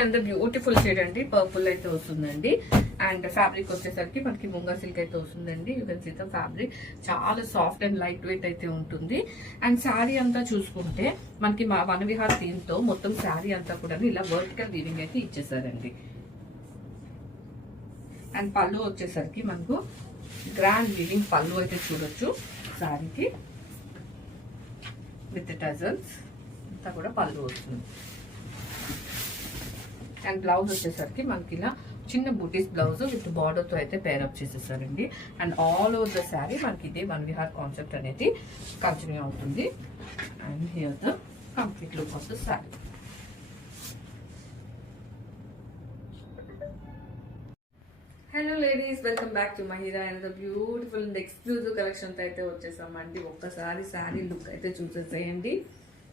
And beautiful shade అండి, purple అయితే వస్తుందండి. అండ్ ఫ్యాబ్రిక్ వచ్చేసరికి మనకి ముంగా సిల్క్ అయితే వస్తుందండి. You can see the fabric చాలా సాఫ్ట్ అండ్ లైట్ వెయిట్ అయితే ఉంటుంది. అండ్ శారీ అంతా చూసుకుంటే మనకి వన విహార్ థీమ్ తో మొత్తం శారీ అంతా కూడా ఇలా వర్టికల్ వీవింగ్ అయితే ఇచ్చేసారండి. అండ్ పళ్ళు వచ్చేసరికి మనకు గ్రాండ్ వీవింగ్ పళ్ళు అయితే చూడొచ్చు శారీకి విత్ టజల్స్ అంతా కూడా పళ్ళు వస్తుంది. అండ్ బ్లౌజ్ వచ్చేసరికి మనకి ఇలా చిన్న బూటీస్ బ్లౌజ్ విత్ బార్డర్ తో అయితే పేరప్ చేసేసారండి. And all over the sari మనకి ఇదే వన్ విహార్ కాన్సెప్ట్ అనేది కంటిన్యూ అవుతుంది. And here the complete look of the sari. Hello ladies, welcome back to Mahira and the beautiful and exclusive collection అయితే వచ్చేసామండి. ఒక్కసారి శారీ లుక్ అయితే చూసేసేయండి.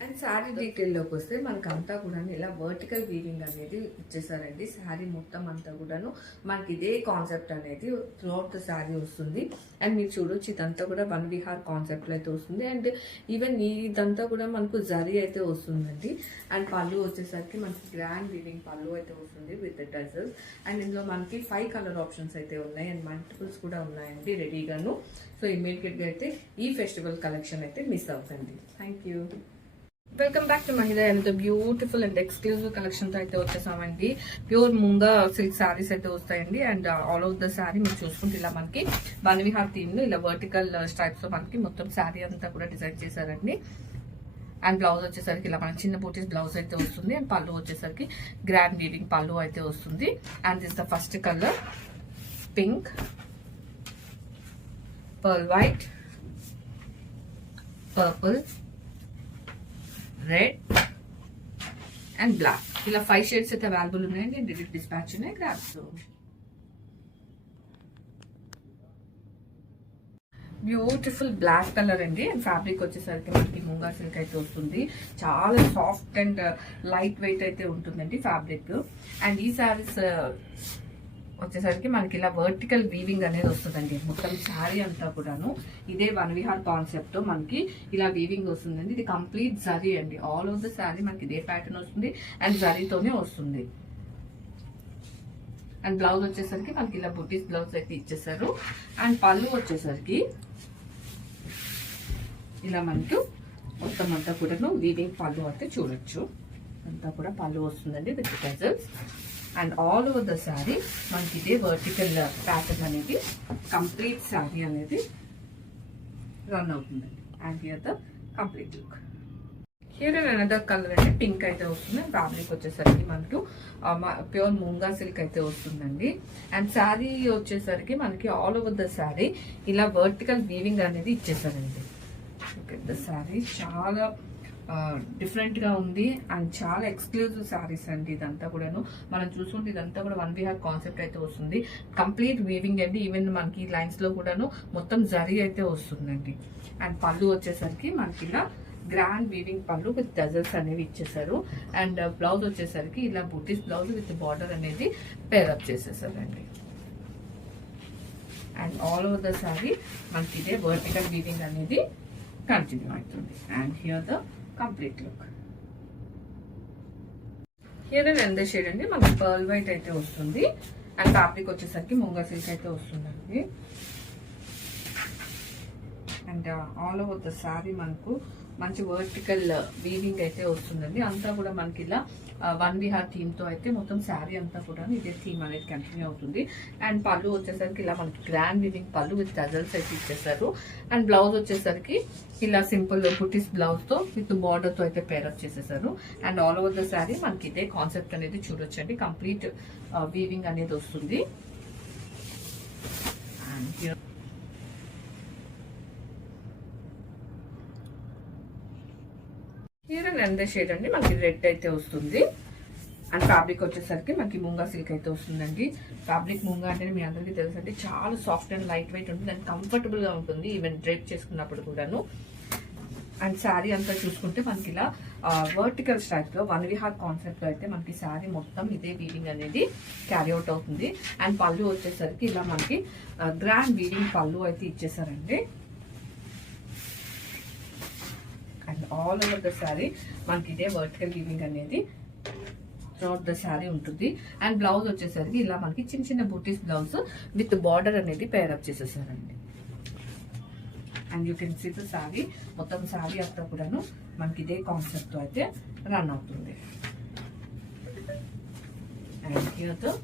అండ్ శారీ డీటెయిల్లోకి వస్తే మనకంతా కూడా ఇలా వర్టికల్ వీవింగ్ అనేది ఇచ్చేసారండి. శారీ మొత్తం అంతా కూడాను మనకి ఇదే కాన్సెప్ట్ అనేది త్రూఅవుట్ ద శారీ వస్తుంది. అండ్ మీరు చూడొచ్చు ఇదంతా కూడా వన్ విహార్ కాన్సెప్ట్లో అయితే వస్తుంది. అండ్ ఈవెన్ ఇదంతా కూడా మనకు జరీ అయితే వస్తుందండి. అండ్ పళ్ళు వచ్చేసరికి మనకి గ్రాండ్ వీవింగ్ పళ్ళు అయితే వస్తుంది విత్ టజల్స్. అండ్ ఇందులో మనకి 5 కలర్ ఆప్షన్స్ అయితే ఉన్నాయి అండ్ మల్టిపుల్స్ కూడా ఉన్నాయండి రెడీగాను. సో ఇమీడియట్గా అయితే ఈ ఫెస్టివల్ కలెక్షన్ అయితే మిస్ అవుతుంది. Thank you. Welcome back to Mahila and beautiful and exclusive collection తో అయితే వచ్చేసామండి. ప్యూర్ ముంగా సిల్క్ శారీస్ అయితే వస్తాయండి. And all over the sari మీరు చూసుకుంటే ఇలా మనకి వన్ విహార్ థీమ్ లో ఇలా వర్టికల్ స్ట్రైప్స్ తో మనకి మొత్తం శారీ అంతా కూడా డిజైన్ చేశారండి. అండ్ బ్లౌజ్ వచ్చేసరికి ఇలా మనకి చిన్న బూటీస్ బ్లౌజ్ అయితే వస్తుంది. అండ్ పళ్ళు వచ్చేసరికి గ్రాండ్ వీవింగ్ పళ్ళు అయితే వస్తుంది. And this the first colour pink, pearl white, purple, red and black. ఇలా 5 షేడ్స్ అయితే అవైలబుల్ ఉన్నాయండి. డైరెక్ట్ డిస్పాచ్ ఉన్నాయి. గ్రాబ్స్. బ్యూటిఫుల్ బ్లాక్ కలర్ అండి. అండ్ ఫ్యాబ్రిక్ వచ్చేసరికి మనకి ముంగా సిల్క్ అయితే వస్తుంది. చాలా సాఫ్ట్ అండ్ లైట్ వెయిట్ అయితే ఉంటుందండి ఫ్యాబ్రిక్. అండ్ ఈ శారీస్ వచ్చేసరికి మనకి ఇలా వర్టికల్ వీవింగ్ అనేది వస్తుందండి. మొత్తం శారీ అంతా కూడాను ఇదే వన్ విహార్ కాన్సెప్ట్ తో మనకి ఇలా వీవింగ్ వస్తుందండి. ఇది కంప్లీట్ జరీ అండి. ఆల్ ఓవర్ ద శారీ మనకి ఇదే ప్యాటర్న్ వస్తుంది అండ్ జరీతోనే వస్తుంది. అండ్ బ్లౌజ్ వచ్చేసరికి మనకి ఇలా బుటీస్ బ్లౌజ్ అయితే ఇచ్చేసారు. అండ్ పళ్ళు వచ్చేసరికి ఇలా మనకు మొత్తం అంతా కూడాను వీవింగ్ పళ్ళు అయితే చూడొచ్చు. అంతా కూడా పళ్ళు వస్తుందండి with tassels. And all over the sari మనకి ఇదే వర్టికల్ ప్యాటర్న్ అనేది కంప్లీట్ శారీ అనేది రన్ అవుతుందండి. And here the complete look. Here and another colour అంటే పింక్ అయితే వస్తుంది. ఫ్యాబ్రిక్ వచ్చేసరికి మనకు ప్యూర్ ముంగా సిల్క్ అయితే వస్తుందండి. అండ్ శారీ వచ్చేసరికి మనకి ఆల్ ఓవర్ ద శారీ ఇలా వర్టికల్ వీవింగ్ అనేది ఇచ్చేసారండి. ఓకే, ద శారీ చాలా డిఫరెంట్ గా ఉంది అండ్ చాలా ఎక్స్క్లూజివ్ శారీస్ అండి. ఇదంతా కూడాను మనం చూసుకుంటే ఇదంతా కూడా వన్ విహార్ కాన్సెప్ట్ అయితే వస్తుంది. కంప్లీట్ వీవింగ్ అండి. ఈవెన్ మనకి లైన్స్ లో కూడాను మొత్తం జరీ అయితే వస్తుందండి. అండ్ పళ్ళు వచ్చేసరికి మనకి ఇలా గ్రాండ్ వీవింగ్ పళ్ళు విత్ డజల్స్ అనేవి ఇచ్చేసారు. అండ్ బ్లౌజ్ వచ్చేసరికి ఇలా బూటీస్ బ్లౌజ్ విత్ బార్డర్ అనేది పేరప్ చేసేసారండి. And all over the sari మనకి ఇదే వర్టికల్ వీవింగ్ అనేది కంటిన్యూ అవుతుంది. And here the complete look. Here and shade అండి మనకి పర్ల్ వైట్ అయితే వస్తుంది. అండ్ ఫ్యాబ్రిక్ వచ్చేసరికి ముంగా సిల్క్ అయితే వస్తుందండి. And all over the sari మనకు మంచి వర్టికల్ వీవింగ్ అయితే వస్తుందండి. అంతా కూడా మనకి ఇలా వన్ విహార్ థీమ్ తో అయితే మొత్తం శారీ అంతా కూడా ఇదే థీమ్ అనేది కంటిన్యూ అవుతుంది. అండ్ పళ్ళు వచ్చేసరికి ఇలా మనకి గ్రాండ్ వీవింగ్ పళ్ళు విత్ టజల్స్ అయితే ఇచ్చేసారు. అండ్ బ్లౌజ్ వచ్చేసరికి ఇలా సింపుల్ బుటీస్ బ్లౌజ్ తో విత్ బార్డర్ తో అయితే పేరప్ చేసేసారు. And all over the sari మనకి ఇదే కాన్సెప్ట్ అనేది చూడొచ్చండి. కంప్లీట్ వీవింగ్ అనేది వస్తుంది. అండ్ హియర్ అండ్ షేడ్ అండి మనకి రెడ్ అయితే వస్తుంది. అండ్ ఫ్యాబ్రిక్ వచ్చేసరికి మనకి ముంగా సిల్క్ అయితే వస్తుందండి. ఫ్యాబ్రిక్ ముంగా అంటే మీ అందరికీ తెలుసు అండి చాలా సాఫ్ట్ అండ్ లైట్ వెయిట్ ఉంటుంది అండ్ కంఫర్టబుల్ గా ఉంటుంది ఈవెన్ డ్రేప్ చేసుకున్నప్పుడు కూడాను. అండ్ శారీ అంతా చూసుకుంటే మనకి ఇలా వర్టికల్ స్ట్రైప్ లో వన్ విహార్ కాన్సెప్ట్ లో అయితే మనకి శారీ మొత్తం ఇదే వీవింగ్ అనేది క్యారీ అవుట్ అవుతుంది. అండ్ పళ్ళు వచ్చేసరికి ఇలా మనకి గ్రాండ్ వీవింగ్ పళ్ళు అయితే ఇచ్చేసారండి. And all over the sari మనకి ఇదే వర్టికల్ వీవింగ్ అనేది త్రూఅవుట్ ద శారీ ఉంటుంది. అండ్ బ్లౌజ్ వచ్చేసరికి ఇలా మనకి చిన్న చిన్న బూటీస్ బ్లౌజ్ విత్ బార్డర్ అనేది పేరప్ చేసేసారండి. And you can see the sari, మొత్తం శారీ అంతా కూడాను మనకి ఇదే కాన్సెప్ట్ తో అయితే రన్ అవుతుంది. And here the